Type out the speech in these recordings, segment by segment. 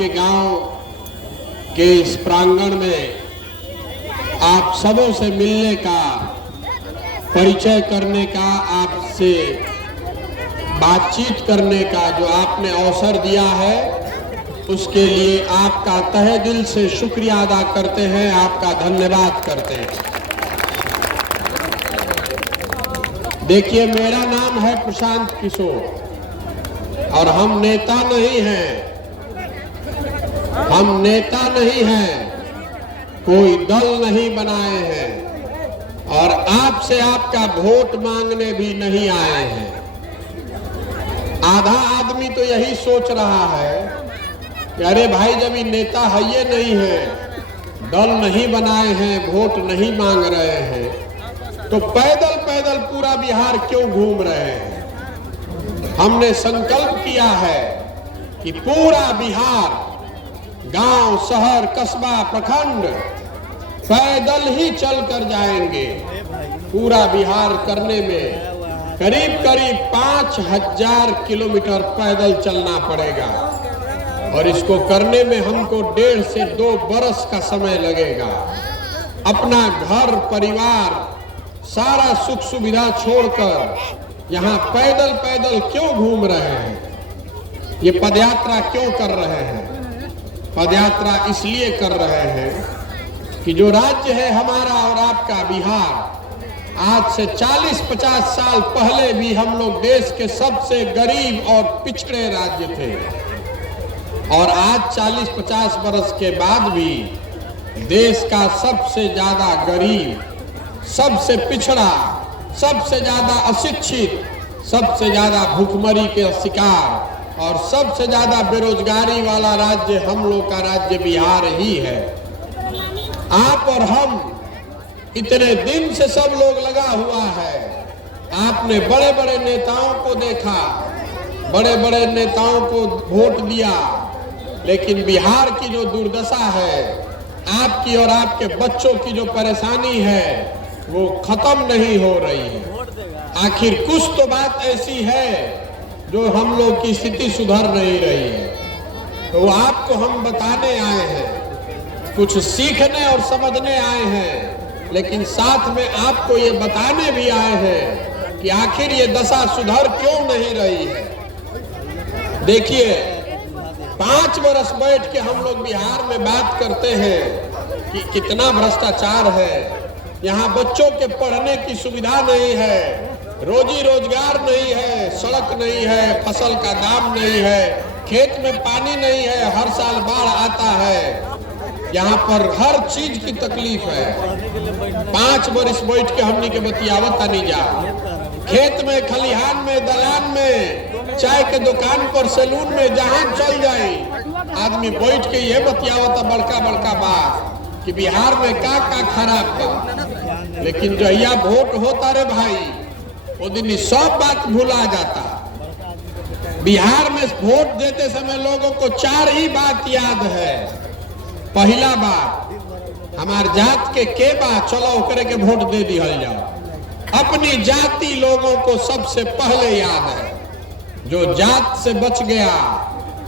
आपके गांव के इस प्रांगण में आप सबों से मिलने का, परिचय करने का, आपसे बातचीत करने का जो आपने अवसर दिया है, उसके लिए आपका तहे दिल से शुक्रिया अदा करते हैं, आपका धन्यवाद करते हैं। देखिए, मेरा नाम है प्रशांत किशोर और हम नेता नहीं हैं, हम नेता नहीं हैं, कोई दल नहीं बनाए हैं और आपसे आपका वोट मांगने भी नहीं आए हैं। आधा आदमी तो यही सोच रहा है कि अरे भाई, जब ये नेता है ये नहीं है, दल नहीं बनाए हैं, वोट नहीं मांग रहे हैं, तो पैदल पैदल पूरा बिहार क्यों घूम रहे हैं। हमने संकल्प किया है कि पूरा बिहार, गांव, शहर, कस्बा, प्रखंड पैदल ही चल कर जाएंगे। पूरा बिहार करने में करीब करीब 5000 किलोमीटर पैदल चलना पड़ेगा और इसको करने में हमको 1.5 से 2 बरस का समय लगेगा। अपना घर, परिवार, सारा सुख सुविधा छोड़कर यहाँ पैदल पैदल क्यों घूम रहे हैं, ये पदयात्रा क्यों कर रहे हैं। पदयात्रा इसलिए कर रहे हैं कि जो राज्य है हमारा और आपका बिहार, आज से 40-50 साल पहले भी हम लोग देश के सबसे गरीब और पिछड़े राज्य थे और आज 40-50 बरस के बाद भी देश का सबसे ज्यादा गरीब, सबसे पिछड़ा, सबसे ज्यादा अशिक्षित, सबसे ज्यादा भूखमरी के शिकार और सबसे ज्यादा बेरोजगारी वाला राज्य हम लोग का राज्य बिहार ही है। आप और हम इतने दिन से सब लोग लगा हुआ है। आपने बड़े बड़े नेताओं को देखा, बड़े बड़े नेताओं को वोट दिया, लेकिन बिहार की जो दुर्दशा है, आपकी और आपके बच्चों की जो परेशानी है, वो खत्म नहीं हो रही है। आखिर कुछ तो बात ऐसी है जो हम लोग की स्थिति सुधर नहीं रही है, तो आपको हम बताने आए हैं, कुछ सीखने और समझने आए हैं, लेकिन साथ में आपको ये बताने भी आए हैं कि आखिर ये दशा सुधर क्यों नहीं रही है। देखिए, 5 बरस बैठ के हम लोग बिहार में बात करते हैं कि कितना भ्रष्टाचार है, यहाँ बच्चों के पढ़ने की सुविधा नहीं है, रोजी रोजगार नहीं है, सड़क नहीं है, फसल का दाम नहीं है, खेत में पानी नहीं है, हर साल बाढ़ आता है, यहाँ पर हर चीज की तकलीफ है। 5 बरस बैठ के हमनी के बतियावत नहीं जा, खेत में, खलिहान में, दलान में, चाय के दुकान पर, सैलून में, जहाँ चल जाए आदमी बैठ के ये बतियावत बड़का बड़का बात कि बिहार में का खराब बा। लेकिन जहिया वोट होता रे भाई, वो दिन सब बात भुला जाता। बिहार में वोट देते समय लोगों को 4 ही बात याद है। पहला बात, हमार जात के बा, चलो ओकरे के वोट दे दिहल जाओ। अपनी जाति लोगों को सबसे पहले याद है। जो जात से बच गया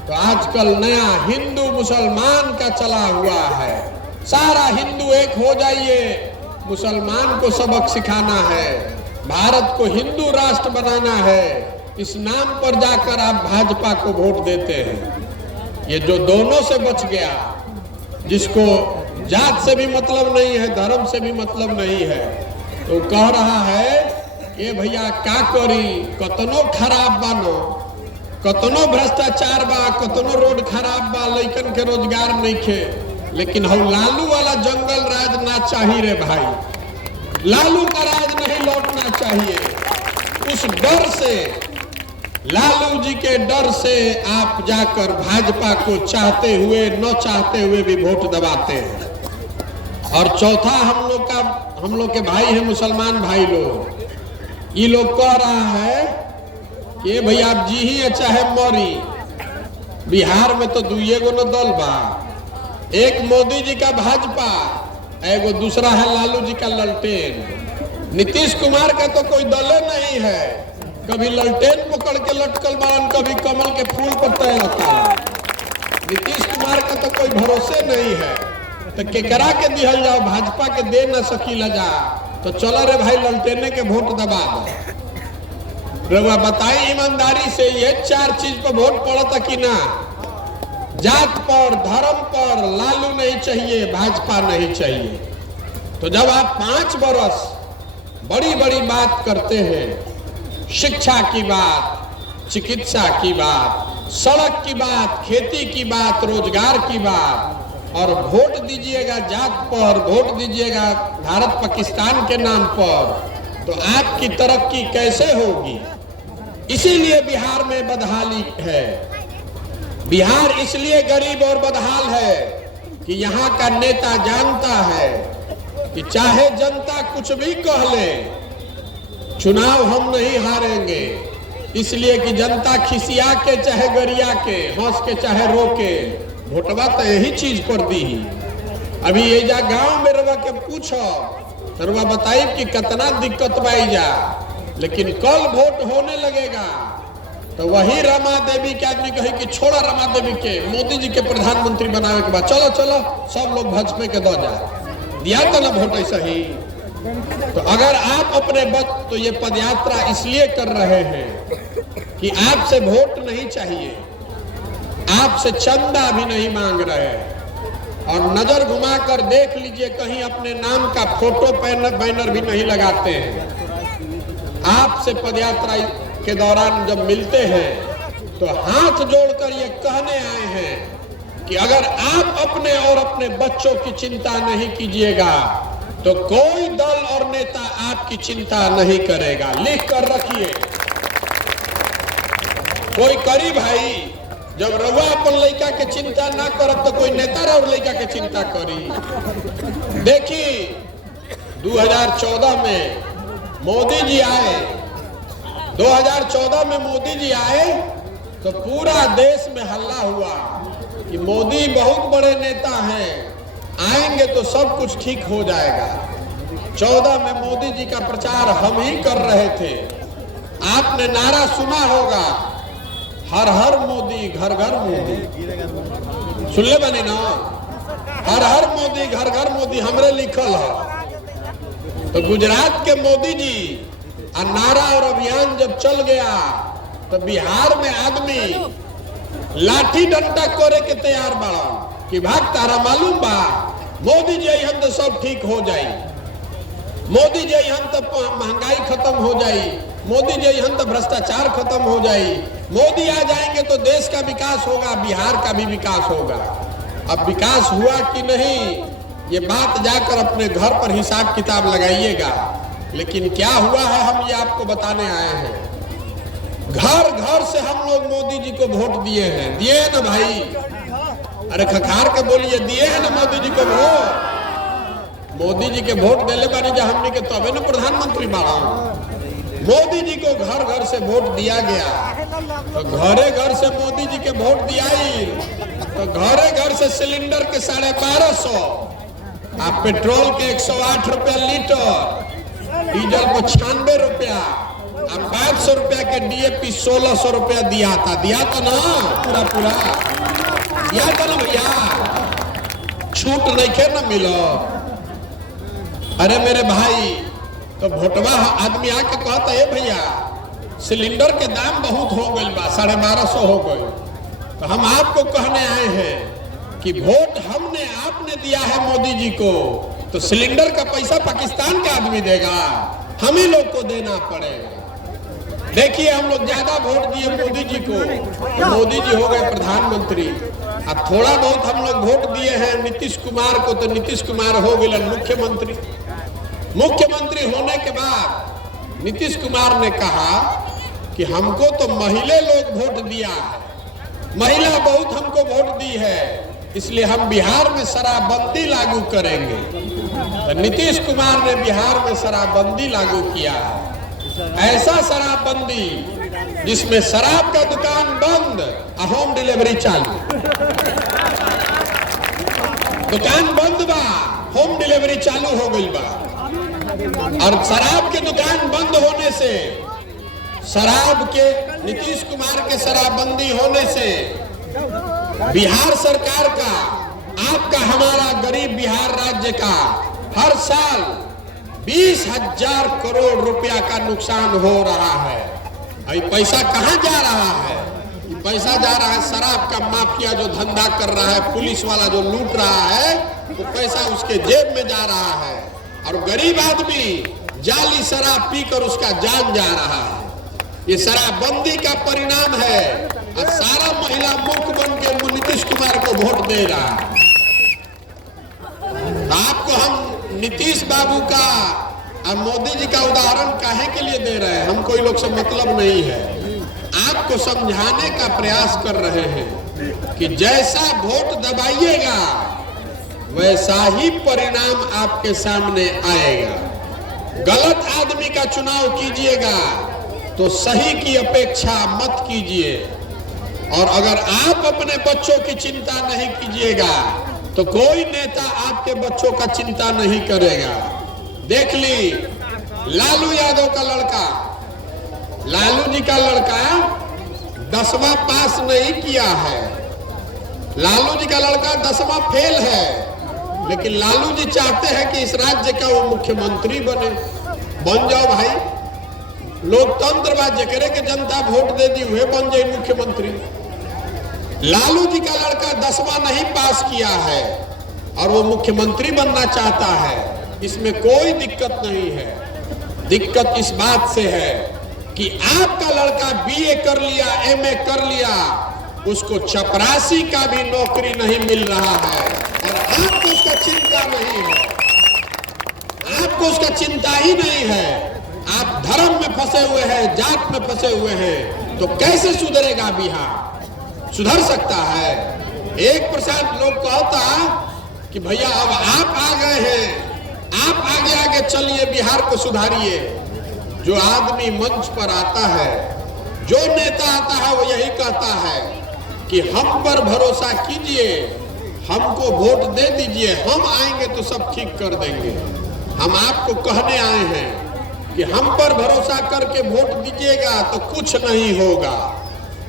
तो आजकल नया हिंदू मुसलमान का चला हुआ है। सारा हिंदू एक हो जाइए, मुसलमान को सबक सिखाना है, भारत को हिंदू राष्ट्र बनाना है, इस नाम पर जाकर आप भाजपा को वोट देते हैं। ये जो दोनों से बच गया, जिसको जात से भी मतलब नहीं है, धर्म से भी मतलब नहीं है, तो कह रहा है कि भैया क्या करी, कतनो खराब बानो, कतनो भ्रष्टाचार बा, कतनो रोड खराब बा, लइकन के रोजगार नहीं खे, लेकिन हम लालू वाला जंगल राज ना चाहिए रे भाई। लालू का राज नहीं लौटना चाहिए। उस डर से, लालू जी के डर से आप जाकर भाजपा को चाहते हुए न चाहते हुए भी वोट दबाते हैं। और चौथा, हम लोग के भाई हैं मुसलमान भाई लोग, ये लोग कह रहा है कि भाई आप जी ही चाहे मरी, बिहार में तो 2 गो न दल बा, एक मोदी जी का भाजपा, एगो दूसरा है लालू जी का ललटेन। नीतीश कुमार का तो कोई दल नहीं है, कभी ललटेन पकड़ के लटकल बारन, कभी कमल के फूल पर तय रहता है। नीतीश कुमार का तो कोई भरोसे नहीं है, तो केकरा के दिहल जाओ, भाजपा के दे न सकीला जा, तो चलो रे भाई ललटेने के वोट दबा दो। रउआ बताई ईमानदारी से, ये 4 चीज पर वोट पड़ता कि ना? जात पर, धर्म पर लालू नहीं चाहिए, भाजपा नहीं चाहिए। तो जब आप 5 बरस बड़ी बड़ी बात करते हैं, शिक्षा की बात, चिकित्सा की बात, सड़क की बात, खेती की बात, रोजगार की बात, और वोट दीजिएगा जात पर, वोट दीजिएगा भारत पाकिस्तान के नाम पर, तो आपकी तरक्की कैसे होगी? इसीलिए बिहार में बदहाली है। बिहार इसलिए गरीब और बदहाल है कि यहाँ का नेता जानता है कि चाहे जनता कुछ भी कह ले, चुनाव हम नहीं हारेंगे। इसलिए कि जनता खिसिया के चाहे गरिया के, हंस के चाहे रोके, वोटवा तो यही चीज पर दी ही। अभी ये जा गांव में रवा के पूछो तो रवा बताई कि कितना दिक्कत बाई जा, लेकिन कल वोट होने लगेगा तो वही रमा देवी के आदमी कहे कि छोड़ा रमा देवी के, मोदी जी के प्रधानमंत्री बनावे के बाद चलो चलो सब लोग भाजपा के दो जा दिया तो ना वोट ऐसा ही। तो अगर आप अपने वक्त, तो ये पदयात्रा इसलिए कर रहे हैं कि आपसे वोट नहीं चाहिए, आपसे चंदा भी नहीं मांग रहे, और नजर घुमाकर देख लीजिए कहीं अपने नाम का फोटो बैनर भी नहीं लगाते हैं। आपसे पदयात्रा के दौरान जब मिलते हैं तो हाथ जोड़कर ये कहने आए हैं कि अगर आप अपने और अपने बच्चों की चिंता नहीं कीजिएगा तो कोई दल और नेता आपकी चिंता नहीं करेगा। लिख कर रखिए, कोई करी भाई, जब रउआ अपन लड़का के चिंता ना करब तो कोई नेता और लड़का के चिंता करी। देखिए 2014 में मोदी जी आए, 2014 में मोदी जी आए तो पूरा देश में हल्ला हुआ कि मोदी बहुत बड़े नेता हैं, आएंगे तो सब कुछ ठीक हो जाएगा। 14 में मोदी जी का प्रचार हम ही कर रहे थे। आपने नारा सुना होगा, हर हर मोदी घर घर मोदी, सुन ले बनी ना, हर हर मोदी घर घर मोदी हमरे लिखल है। तो गुजरात के मोदी जी और नारा और अभियान जब चल गया तो बिहार में आदमी लाठी डंडा करे के तैयार बड़ा कि भाग तारा मालूम बा मोदी जी हम तो सब ठीक हो जाई, मोदी जी हम तो महंगाई खत्म हो जाई, मोदी जी हम तो भ्रष्टाचार खत्म हो जाई, मोदी आ जाएंगे तो देश का विकास होगा, बिहार का भी विकास होगा। अब विकास हुआ कि नहीं ये बात जाकर अपने घर पर हिसाब किताब लगाइएगा, लेकिन क्या हुआ है हम ये आपको बताने आए हैं। घर घर से हम लोग मोदी जी को वोट दिए हैं, दिए है ना भाई? अरे खखार के बोलिए, दिए है ना मोदी जी को वोट? मोदी जी के वोट देले बानी जा हमने के तबे ना प्रधानमंत्री बना। मोदी जी को घर घर से वोट दिया गया, तो घरे घर से मोदी जी के वोट दिया, तो घरे घर से सिलेंडर के 1250, आप पेट्रोल के 108 रुपया लीटर, डीजल को 96 रुपया, अब 500 रुपया के डीएपी 1600 रुपया दिया था ना पूरा पूरा दिया था ना भैया, छूट नहीं खे ना मिलो। अरे मेरे भाई, तो भोटवा आदमी आके कहता है भैया सिलेंडर के दाम बहुत हो गए बा, 1250 हो गए। तो हम आपको कहने आए हैं कि वोट हमने आपने दिया है मोदी जी को, तो सिलेंडर का पैसा पाकिस्तान का आदमी देगा, हम ही लोग को देना पड़ेगा। देखिए हम लोग ज्यादा वोट दिए मोदी जी को, तो मोदी जी हो गए प्रधानमंत्री। अब थोड़ा बहुत हम लोग वोट दिए हैं नीतीश कुमार को, तो नीतीश कुमार हो गए मुख्यमंत्री। मुख्यमंत्री होने के बाद नीतीश कुमार ने कहा कि हमको तो महिला लोग वोट दिया है, महिला बहुत हमको वोट दी है, इसलिए हम बिहार में शराबबंदी लागू करेंगे। तो नीतीश कुमार ने बिहार में शराबबंदी लागू किया है, ऐसा शराबबंदी जिसमें शराब का दुकान बंद, होम डिलीवरी चालू। दुकान बंद बा, होम डिलीवरी चालू हो गई बा। और शराब के दुकान बंद होने से, शराब के नीतीश कुमार के शराबबंदी होने से बिहार सरकार का, आपका, हमारा गरीब बिहार राज्य का हर साल 20,000 करोड़ रुपया का नुकसान हो रहा है। अभी पैसा कहां जा रहा है? पैसा जा रहा है शराब का माफिया जो धंधा कर रहा है, पुलिस वाला जो लूट रहा है, वो पैसा उसके जेब में जा रहा है और गरीब आदमी जाली शराब पीकर उसका जान जा रहा है। ये शराबबंदी का परिणाम है और सारा महिला मूर्ख बन के नीतीश कुमार को वोट दे रहा है। आपको हम नीतीश बाबू का और मोदी जी का उदाहरण काहे के लिए दे रहे हैं? हम कोई लोग से मतलब नहीं है, आपको समझाने का प्रयास कर रहे हैं कि जैसा वोट दबाइएगा वैसा ही परिणाम आपके सामने आएगा। गलत आदमी का चुनाव कीजिएगा तो सही की अपेक्षा मत कीजिए, और अगर आप अपने बच्चों की चिंता नहीं कीजिएगा तो कोई नेता आपके बच्चों का चिंता नहीं करेगा। देख ली, लालू यादव का लड़का, लालू जी का लड़का 10वां पास नहीं किया है। लालू जी का लड़का 10वां फेल है, लेकिन लालू जी चाहते हैं कि इस राज्य का वो मुख्यमंत्री बने। बन जाओ भाई, लोकतंत्र बा, जकरे के जनता वोट दे दी हुए बन जाए मुख्यमंत्री। लालू जी का लड़का 10वां नहीं पास किया है और वो मुख्यमंत्री बनना चाहता है, इसमें कोई दिक्कत नहीं है। दिक्कत इस बात से है कि आपका लड़का बीए कर लिया, एमए कर लिया, उसको चपरासी का भी नौकरी नहीं मिल रहा है और आपको उसका चिंता नहीं है। आपको उसका चिंता ही नहीं है। आप धर्म में फंसे हुए हैं, जात में फंसे हुए हैं, तो कैसे सुधरेगा बिहार? सुधर सकता है? 1% लोग कहता कि भैया अब आप आ गए हैं, आप आगे आगे चलिए, बिहार को सुधारिए। जो आदमी मंच पर आता है, जो नेता आता है, वो यही कहता है कि हम पर भरोसा कीजिए, हमको वोट दे दीजिए, हम आएंगे तो सब ठीक कर देंगे। हम आपको कहने आए हैं कि हम पर भरोसा करके वोट दीजिएगा तो कुछ नहीं होगा।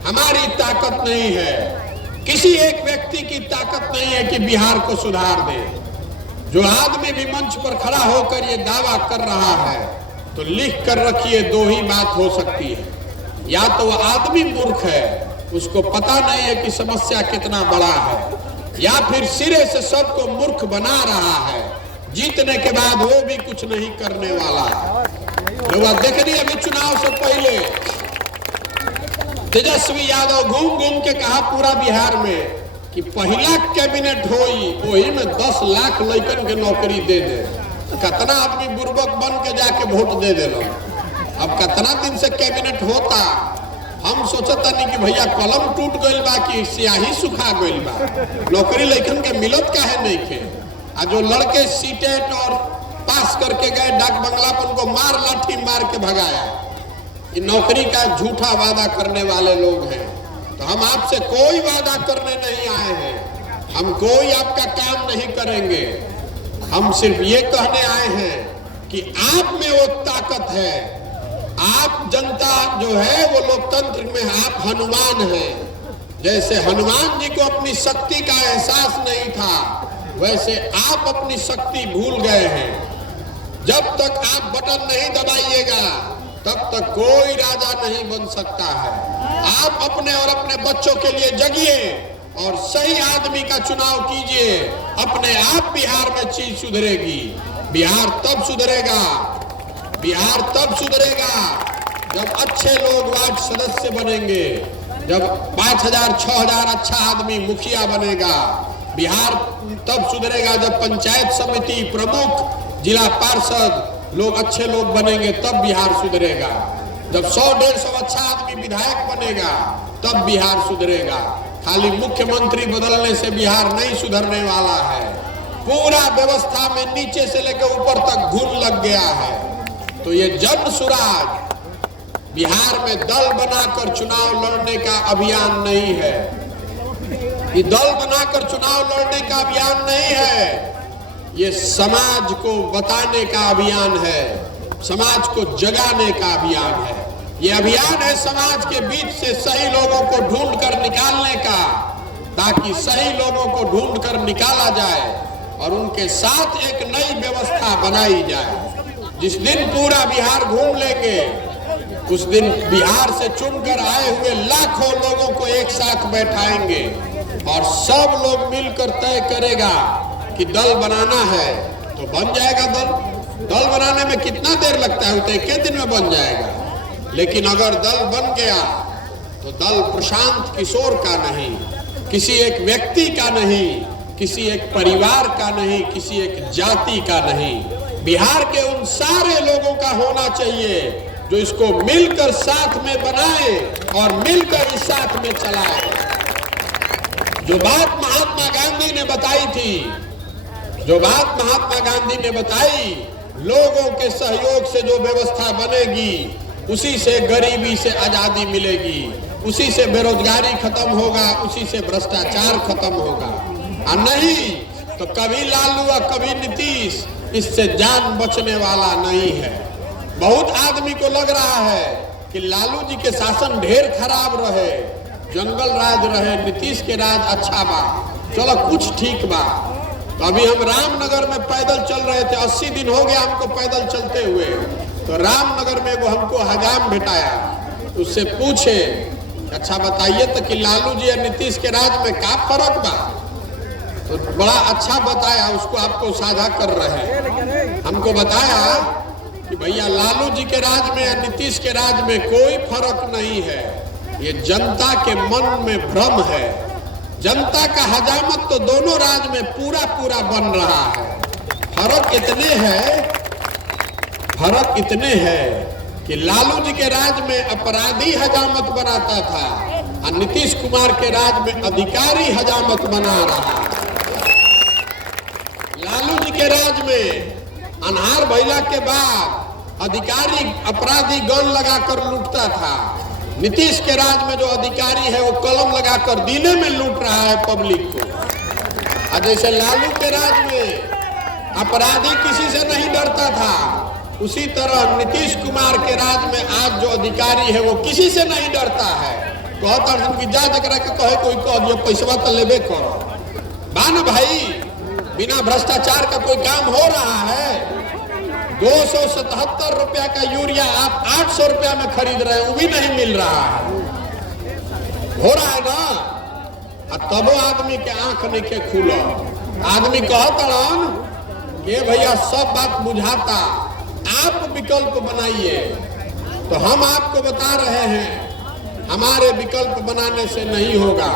हमारी ताकत नहीं है, किसी एक व्यक्ति की ताकत नहीं है कि बिहार को सुधार दे। जो आदमी भी मंच पर खड़ा होकर ये दावा कर रहा है तो लिख कर रखिए, दो ही बात हो सकती है। या तो वो आदमी मूर्ख है, उसको पता नहीं है कि समस्या कितना बड़ा है, या फिर सिरे से सबको मूर्ख बना रहा है। जीतने के बाद वो भी कुछ नहीं करने वाला है। लोग देख रही, अभी चुनाव से पहले तेजस्वी यादव घूम घूम के कहा पूरा बिहार में कि पहला कैबिनेट होई, वही में 10 लाख लड़कन के नौकरी दे दे। कितना आदमी बुर्बक बन के जाके वोट दे दे। अब कितना दिन से कैबिनेट होता, हम सोचता नहीं कि भैया कलम टूट गई बा कि स्याही सुखा गई बा, नौकरी लड़कन के मिलत काहे नहीं खे। आ जो लड़के सीटेट और पास करके गए डाक बंगला पर, उनको मार लाठी मार के भगाया। ये नौकरी का झूठा वादा करने वाले लोग हैं। तो हम आपसे कोई वादा करने नहीं आए हैं, हम कोई आपका काम नहीं करेंगे। हम सिर्फ ये कहने आए हैं कि आप में वो ताकत है। आप जनता जो है वो लोकतंत्र में आप हनुमान हैं। जैसे हनुमान जी को अपनी शक्ति का एहसास नहीं था, वैसे आप अपनी शक्ति भूल गए हैं। जब तक आप बटन नहीं दबाइएगा तब तक कोई राजा नहीं बन सकता है। आप अपने और अपने बच्चों के लिए जगिए और सही आदमी का चुनाव कीजिए। अपने आप बिहार में चीज सुधरेगी। बिहार तब सुधरेगा, बिहार तब सुधरेगा जब अच्छे लोग वार्ड सदस्य बनेंगे, जब 5,000 6,000 अच्छा आदमी मुखिया बनेगा। बिहार तब सुधरेगा जब पंचायत समिति प्रमुख, जिला पार्षद लोग अच्छे लोग बनेंगे, तब बिहार सुधरेगा। जब 100-150 अच्छा आदमी विधायक बनेगा तब बिहार सुधरेगा। खाली मुख्यमंत्री बदलने से बिहार नहीं सुधरने वाला है। पूरा व्यवस्था में नीचे से लेकर ऊपर तक घुन लग गया है। तो ये जन सुराज बिहार में दल बनाकर चुनाव लड़ने का अभियान नहीं है। ये दल बनाकर चुनाव लड़ने का अभियान नहीं है, ये समाज को बताने का अभियान है, समाज को जगाने का अभियान है। ये अभियान है समाज के बीच से सही लोगों को ढूंढ कर निकालने का, ताकि सही लोगों को ढूंढकर निकाला जाए और उनके साथ एक नई व्यवस्था बनाई जाए। जिस दिन पूरा बिहार घूम लेंगे उस दिन बिहार से चुनकर आए हुए लाखों लोगों को एक साथ बैठाएंगे और सब लोग मिलकर तय करेगा कि दल बनाना है तो बन जाएगा दल बनाने में कितना देर लगता है, वो तो एक दिन में बन जाएगा। लेकिन अगर दल बन गया तो दल प्रशांत किशोर का नहीं, किसी एक व्यक्ति का नहीं, किसी एक परिवार का नहीं, किसी एक जाति का नहीं, बिहार के उन सारे लोगों का होना चाहिए जो इसको मिलकर साथ में बनाए और मिलकर इस साथ में चलाए। जो बात महात्मा गांधी ने बताई थी, जो बात महात्मा गांधी ने बताई, लोगों के सहयोग से जो व्यवस्था बनेगी उसी से गरीबी से आजादी मिलेगी, उसी से बेरोजगारी खत्म होगा, उसी से भ्रष्टाचार खत्म होगा। और नहीं तो कभी लालू और कभी नीतीश, इससे जान बचने वाला नहीं है। बहुत आदमी को लग रहा है कि लालू जी के शासन ढेर खराब रहे, जंगल राज रहे, नीतीश के राज अच्छा बा, चलो कुछ ठीक बा। तो अभी हम रामनगर में पैदल चल रहे थे, 80 दिन हो गया हमको पैदल चलते हुए। तो रामनगर में वो हमको हजाम भेटाया, उससे पूछे अच्छा बताइए तो कि लालू जी और नीतीश के राज में क्या फर्क बा? तो बड़ा अच्छा बताया, उसको आपको साझा कर रहे हैं। हमको बताया कि भैया लालू जी के राज में या नीतीश के राज में कोई फर्क नहीं है, ये जनता के मन में भ्रम है। जनता का हजामत तो दोनों राज में पूरा पूरा बन रहा है। फर्क इतने हैं कि लालू जी के राज में अपराधी हजामत बनाता था और नीतीश कुमार के राज में अधिकारी हजामत बना रहा है। लालू जी के राज में अनहार भइला के बाद अधिकारी अपराधी गन लगाकर लूटता था, नीतीश के राज में जो अधिकारी है वो कलम लगाकर दिने में लूट रहा है पब्लिक को। और जैसे लालू के राज में अपराधी किसी से नहीं डरता था, उसी तरह नीतीश कुमार के राज में आज जो अधिकारी है वो किसी से नहीं डरता है। कहता कि जा जकरा के कहे कोई कह दियो पैसा तो लेबे करो बा न भाई, बिना भ्रष्टाचार का कोई काम हो रहा है? 277 रुपया का यूरिया आप 800 रुपया में खरीद रहे हैं, वो भी नहीं मिल रहा है। हो रहा है ना? और तबो आदमी के आंख नहीं के खुला, आदमी कहता कि भैया सब बात बुझाता, आप विकल्प बनाइए। तो हम आपको बता रहे हैं हमारे विकल्प बनाने से नहीं होगा।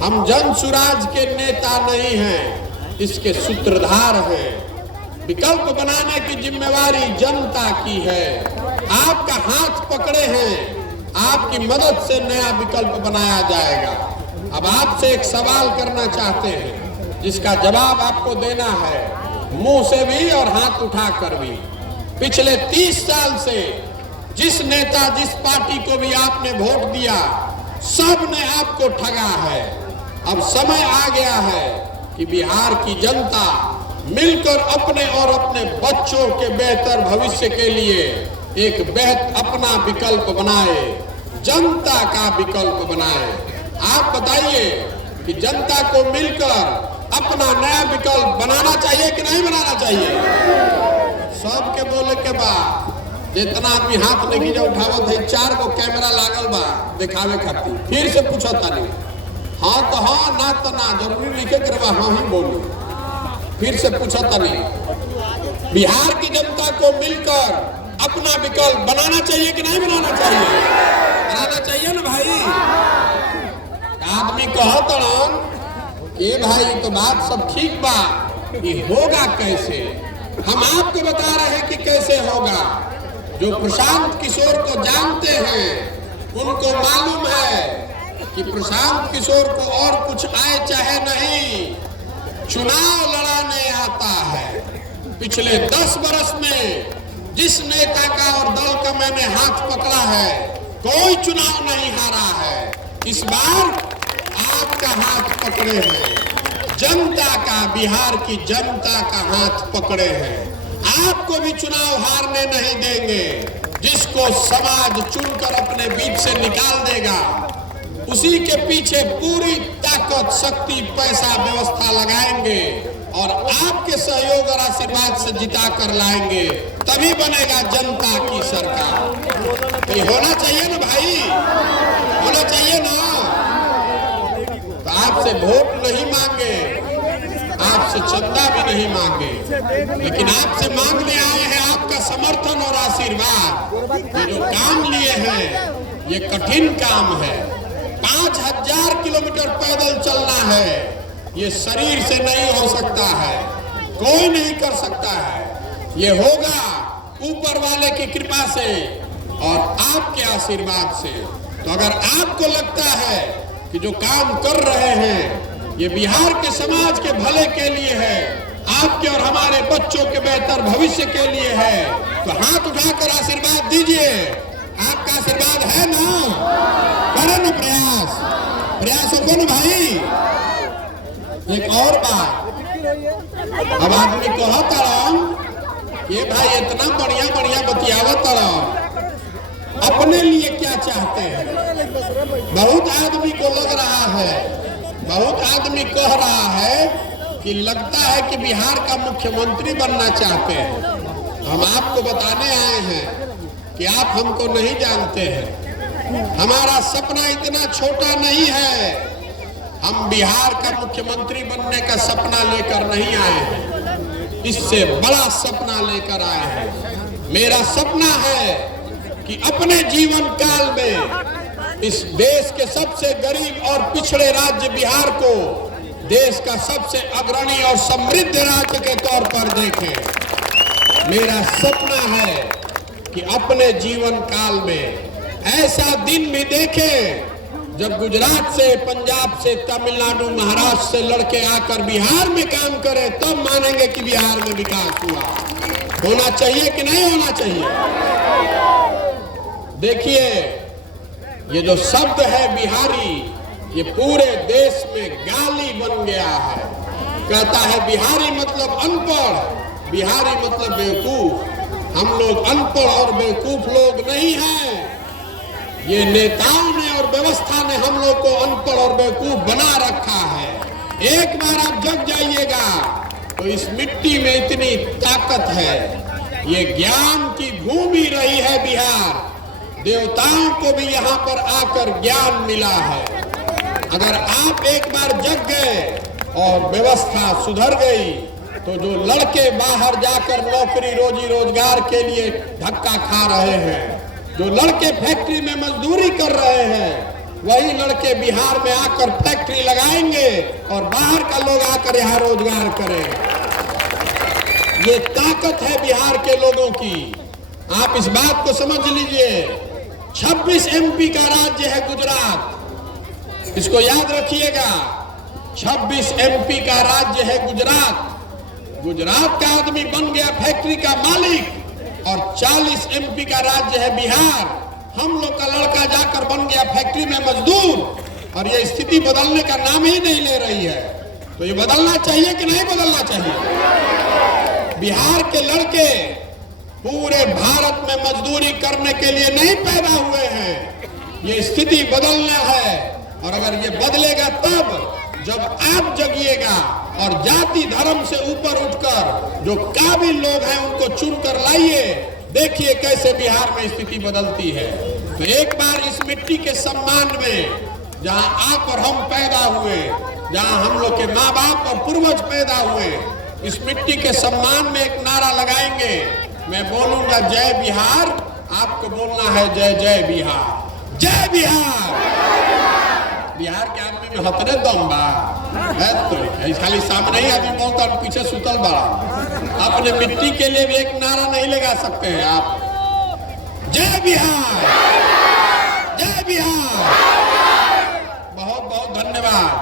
हम जन सुराज के नेता नहीं हैं, इसके सूत्रधार हैं। विकल्प बनाने की जिम्मेवारी जनता की है। आपका हाथ पकड़े हैं, आपकी मदद से नया विकल्प बनाया जाएगा। अब आपसे एक सवाल करना चाहते हैं जिसका जवाब आपको देना है, मुंह से भी और हाथ उठाकर भी। पिछले 30 साल से जिस नेता जिस पार्टी को भी आपने वोट दिया, सब ने आपको ठगा है। अब समय आ गया है कि बिहार की जनता मिलकर अपने और अपने बच्चों के बेहतर भविष्य के लिए एक अपना विकल्प बनाए, जनता का विकल्प बनाए। आप बताइए कि जनता को मिलकर अपना नया विकल्प बनाना चाहिए कि नहीं बनाना चाहिए? सबके बोले के बाद जितना आदमी हाथ नहीं जा उठावत है, 4 गो कैमरा लागल बा दिखावे खातिर। फिर से पूछो तानी, हाँ तो हाँ, ना तो ना, जरूरी लिखे करवा हाँ ही बोलो। फिर से पूछो तानी, बिहार की जनता को मिलकर अपना विकल्प बनाना चाहिए कि नहीं बनाना चाहिए? बनाना चाहिए ना भाई। आदमी कहता कि भाई तो बात सब ठीक बा, ये होगा कैसे? हम आपको बता रहे हैं कि कैसे होगा। जो प्रशांत किशोर को जानते हैं उनको मालूम है कि प्रशांत किशोर को और कुछ आए चाहे नहीं, चुनाव लड़ाने आता है। पिछले 10 वर्ष में जिस नेता का और दल का मैंने हाथ पकड़ा है, कोई चुनाव नहीं हारा है। इस बार आपका हाथ पकड़े हैं, जनता का, बिहार की जनता का हाथ पकड़े हैं। आपको भी चुनाव हारने नहीं देंगे। जिसको समाज चुनकर अपने बीच से निकाल देगा, उसी के पीछे पूरी ताकत, शक्ति, पैसा, व्यवस्था लगाएंगे और आपके सहयोग और आशीर्वाद से जिता कर लाएंगे, तभी बनेगा जनता की सरकार। तो होना चाहिए ना भाई, होना चाहिए ना। तो आपसे वोट नहीं मांगे, आपसे चंदा भी नहीं मांगे, लेकिन आपसे मांगने आए हैं आपका समर्थन और आशीर्वाद। ये जो काम लिए हैं ये कठिन काम है। 5000 किलोमीटर पैदल चलना है, ये शरीर से नहीं हो सकता है, कोई नहीं कर सकता है। ये होगा ऊपर वाले की कृपा से और आपके आशीर्वाद से। तो अगर आपको लगता है कि जो काम कर रहे हैं ये बिहार के समाज के भले के लिए है, आपके और हमारे बच्चों के बेहतर भविष्य के लिए है, तो हाथ उठाकर आशीर्वाद दीजिए। आपका आशीर्वाद है ना? करें ना प्रयास, प्रयास होगा ना भाई। एक और बात, अब आदमी कहता ये भाई इतना बढ़िया बढ़िया बतियावत अपने लिए क्या चाहते हैं। बहुत आदमी को लग रहा है, बहुत आदमी कह रहा है कि लगता है कि बिहार का मुख्यमंत्री बनना चाहते हैं। हम आपको बताने आए हैं कि आप हमको नहीं जानते हैं। हमारा सपना इतना छोटा नहीं है। हम बिहार का मुख्यमंत्री बनने का सपना लेकर नहीं आए हैं, इससे बड़ा सपना लेकर आए हैं। मेरा सपना है कि अपने जीवन काल में इस देश के सबसे गरीब और पिछड़े राज्य बिहार को देश का सबसे अग्रणी और समृद्ध राज्य के तौर पर देखें। मेरा सपना है कि अपने जीवन काल में ऐसा दिन भी देखें जब गुजरात से, पंजाब से, तमिलनाडु, महाराष्ट्र से लड़के आकर बिहार में काम करें, तब मानेंगे कि बिहार में विकास हुआ। होना चाहिए कि नहीं होना चाहिए? देखिए, ये जो शब्द है बिहारी, ये पूरे देश में गाली बन गया है। कहता है बिहारी मतलब अनपढ़, बिहारी मतलब बेवकूफ। हम लोग अनपढ़ और बेवकूफ लोग नहीं हैं। ये नेताओं ने और व्यवस्था ने हम लोग को अनपढ़ और बेवकूफ बना रखा है। एक बार आप जग जाइएगा तो इस मिट्टी में इतनी ताकत है। ये ज्ञान की भूमि रही है बिहार। देवताओं को भी यहाँ पर आकर ज्ञान मिला है। अगर आप एक बार जग गए और व्यवस्था सुधर गई तो जो लड़के बाहर जाकर नौकरी रोजी रोजगार के लिए धक्का खा रहे हैं, जो लड़के फैक्ट्री में मजदूरी कर रहे हैं, वही लड़के बिहार में आकर फैक्ट्री लगाएंगे और बाहर का लोग आकर यहाँ रोजगार करेंगे। ये ताकत है बिहार के लोगों की। आप इस बात को समझ लीजिए। 26 एमपी का राज्य है गुजरात, इसको याद रखिएगा। 26 एमपी का राज्य है गुजरात। गुजरात का आदमी बन गया फैक्ट्री का मालिक और 40 एमपी का राज्य है बिहार। हम लोग का लड़का जाकर बन गया फैक्ट्री में मजदूर और ये स्थिति बदलने का नाम ही नहीं ले रही है। तो ये बदलना चाहिए कि नहीं बदलना चाहिए? बिहार के लड़के पूरे भारत में मजदूरी करने के लिए नहीं पैदा हुए हैं। ये स्थिति बदलना है और अगर ये बदलेगा तब जब आप जगिएगा और जाति धर्म से ऊपर उठकर जो काबिल लोग हैं उनको चुनकर लाइए। देखिए कैसे बिहार में स्थिति बदलती है। तो एक बार इस मिट्टी के सम्मान में, जहां आप और हम पैदा हुए, जहां हम लोग के माँ बाप और पूर्वज पैदा हुए, इस मिट्टी के सम्मान में एक नारा लगाएंगे। मैं बोलूंगा जय बिहार, आपको बोलना है जय जय बिहार। जय बिहार। बिहार के आदमी में हतरे दम बा है तो खाली सामने ही आदमी बोलता और पीछे सुतल बड़ा। अपने मिट्टी के लिए भी एक नारा नहीं लगा सकते हैं आप? जय बिहार, जय बिहार। बहुत बहुत धन्यवाद।